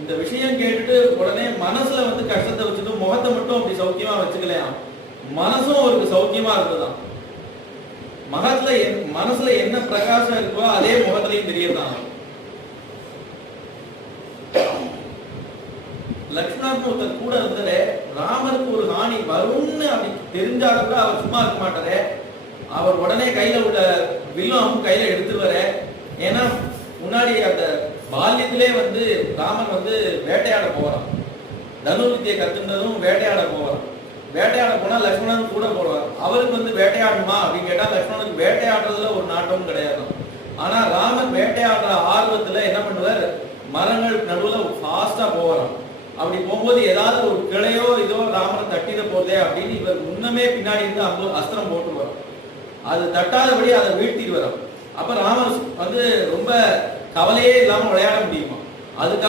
இந்த விஷயம் கேட்டுட்டு உடனே மனசுல வந்து கஷ்டத்தை வச்சுட்டு முகத்தை மட்டும் அப்படி சௌக்கியமா வச்சுக்கலையாம், மனசும் அவருக்கு சௌக்கியமா இருந்ததாம். மனசுல என்ன பிரகாசம் இருக்கோ அதே முகத்திலையும் தெரியதான். லக்ஷ்மணன் ஒருத்தர் கூட இருந்தாரு, ராமருக்கு ஒரு ஹானி வரும்னு அப்படி தெரிஞ்சாலும் கூட அவர் சும்மா இருக்க மாட்டாரு. அவர் உடனே கையில உள்ள வில்லும் கையில எடுத்துருவாரு. ஏன்னா முன்னாடி அந்த பால்யத்திலே வந்து ராமன் வந்து வேட்டையாட போவாராம். தனுர்வித்தியை கத்துனதும் வேட்டையாட போவாராம். வேட்டையாட போனா லக்ஷ்மணன் கூட போவார். அவருக்கு வந்து வேட்டையாடணுமா அப்படின்னு கேட்டா லக்ஷ்மணனுக்கு வேட்டையாடுறதுல ஒரு நாட்டமும் கிடையாது. ஆனா ராமன் வேட்டையாடுற ஆர்வத்துல என்ன பண்ணுவார், மரங்கள் நடுவுல ஃபாஸ்டா போவாராம். அப்படி போகும்போது ஏதாவது ஒரு கிளையோ இதோ ராமனை தட்டிட போதே அப்படின்னு இவர் முன்னமே பின்னாடி இருந்து அஸ்திரம் போட்டு வரும். அது தட்டாதபடி அதை வீழ்த்திட்டு வரும். அப்ப ராமன் வந்து ரொம்ப கவலையே இல்லாம விளையாட முடியுமா? அதுக்காக